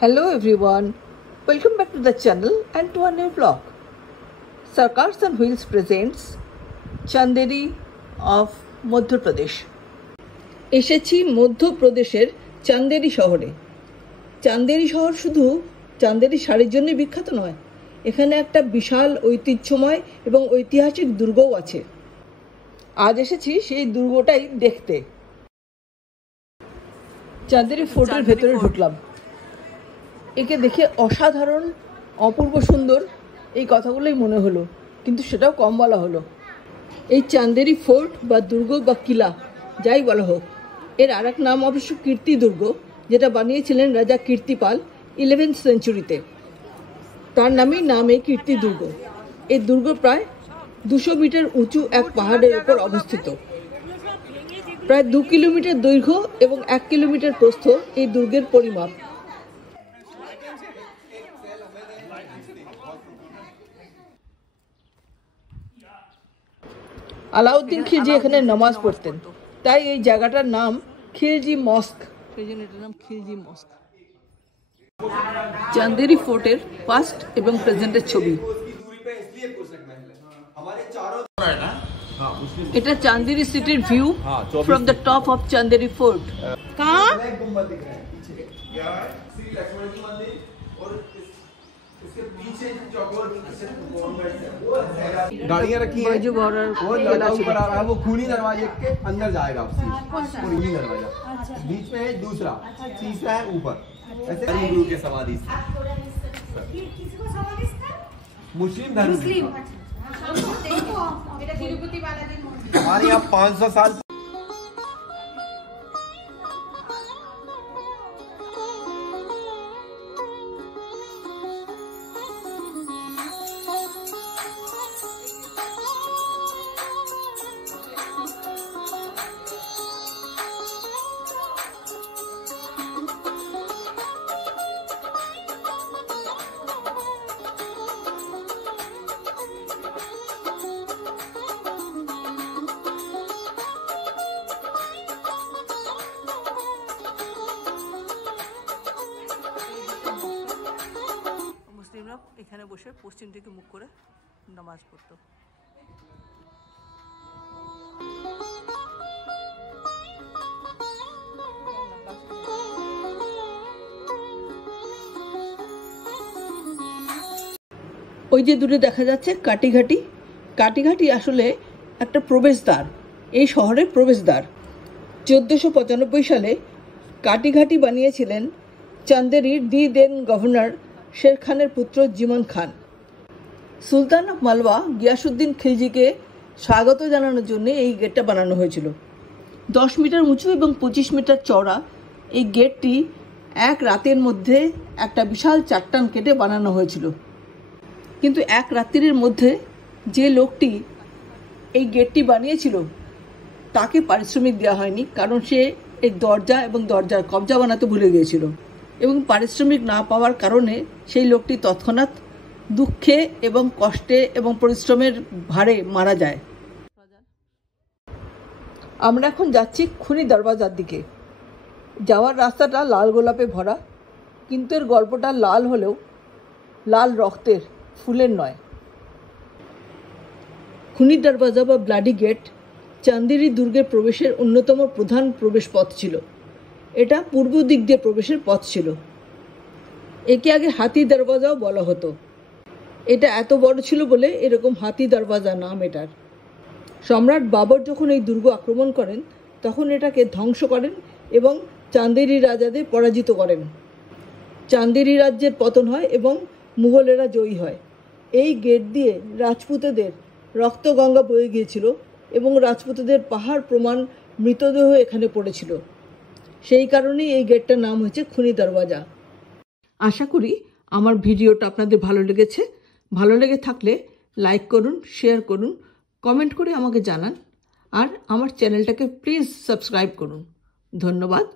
Hello everyone, welcome back to the channel and to our new vlog. Sarkars on Wheels presents Chanderi of Madhya Pradesh. এসেছি মধ্যপ্রদেশের চান্দেরি শহরে। চান্দেরি শহর শুধু চান্দেরি শাড়ির জন্য বিখ্যাত নয়, এখানে একটা বিশাল ঐতিহ্যময় এবং ঐতিহাসিক দুর্গও আছে। আজ এসেছি সেই দুর্গটাই দেখতে। চান্দেরি ফোর্টের ভেতরে ঢুকলাম। একে দেখে অসাধারণ, অপূর্ব সুন্দর এই কথাগুলোই মনে হলো, কিন্তু সেটাও কম বলা হলো। এই চান্দেরি ফোর্ট বা দুর্গ বা কিলা যাই বলা হোক, এর আর এক নাম অবশ্য কীর্তি দুর্গ, যেটা বানিয়েছিলেন রাজা কীর্তিপাল 11th সেঞ্চুরিতে। তার নামেই নাম এই কীর্তি দুর্গ। এই দুর্গ প্রায় 200 মিটার উঁচু এক পাহাড়ের উপর অবস্থিত। প্রায় 2 কিলোমিটার দৈর্ঘ্য এবং 1 কিলোমিটার প্রস্থ এই দুর্গের পরিমাপ। আলাউদ্দিন খিলজি এখানে নামাজ পড়তেন, তাই এই জায়গাটার নাম খিলজি মস্ক। সেই জন্য এটার নাম খিলজি মস্ক। চান্দেরি ফোর্টের পাস্ট এবং প্রেজেন্টের ছবি। এটা চান্দেরি সিটির view from the top of Chanderi fort. गाड़ियाँ रखी हैं जो वो खूनी दरवाजे के अंदर जाएगा खूनी दरवाजा, बीच में है दूसरा, तीसरा है ऊपर। ऐसे गुरु के समाधि मुस्लिम धर्म हमारे यहाँ 500 साल। মুসলিমরা এখানে বসে পশ্চিম দিকে মুখ করে নামাজ পড়তো। ওই যে দূরে দেখা যাচ্ছে কাটিঘাটি। কাটিঘাটি আসলে একটা প্রবেশদ্বার, এই শহরের প্রবেশদ্বার। 1495 সালে কাটিঘাটি বানিয়েছিলেন চান্দেরির দি দেন গভর্নর শের খানের পুত্র জিমন খান। সুলতান অফ মালওয়া গিয়াসউদ্দিন খিলজিকে স্বাগত জানানোর জন্য এই গেটটা বানানো হয়েছিল। 10 মিটার উঁচু এবং 25 মিটার চওড়া এই গেটটি এক রাতের মধ্যে একটা বিশাল চাট্টান কেটে বানানো হয়েছিল। কিন্তু এক রাত্রির মধ্যে যে লোকটি এই গেটটি বানিয়েছিল তাকে পারিশ্রমিক দেওয়া হয়নি, কারণ সে এই দরজা এবং দরজার কবজা বানাতে ভুলে গিয়েছিল এবং পারিশ্রমিক না পাওয়ার কারণে সেই লোকটি তৎক্ষণাৎ দুঃখে এবং কষ্টে এবং পরিশ্রমের ভারে মারা যায়। আমরা এখন যাচ্ছি খুনি দরওয়াজার দিকে। যাওয়ার রাস্তাটা লাল গোলাপে ভরা, কিন্তু এর গল্পটা লাল হলেও লাল রক্তের, ফুলের নয়। খুনি দরওয়াজা বা ব্লাডি গেট চান্দেরি দুর্গের প্রবেশের অন্যতম প্রধান প্রবেশ পথ ছিল। এটা পূর্ব দিক দিয়ে প্রবেশের পথ ছিল। একে আগে হাতি দরওয়াজাও বলা হতো। এটা এত বড় ছিল বলে এরকম হাতি দরওয়াজা নাম এটার। সম্রাট বাবর যখন এই দুর্গ আক্রমণ করেন তখন এটাকে ধ্বংস করেন এবং চান্দেরি রাজাদের পরাজিত করেন। চান্দেরি রাজ্যের পতন হয় এবং মুঘলেরা জয়ী হয়। এই গেট দিয়ে রাজপুতদের রক্তগঙ্গা বয়ে গিয়েছিল এবং রাজপুতদের পাহাড় প্রমাণ মৃতদেহ এখানে পড়েছিল। সেই কারণেই এই গেটটার নাম হয়েছে খুনি দরওয়াজা। আশা করি আমার ভিডিওটা আপনাদের ভালো লেগেছে। ভালো লেগে থাকলে লাইক করুন, শেয়ার করুন, কমেন্ট করে আমাকে জানান, আর আমার চ্যানেলটাকে প্লিজ সাবস্ক্রাইব করুন। ধন্যবাদ।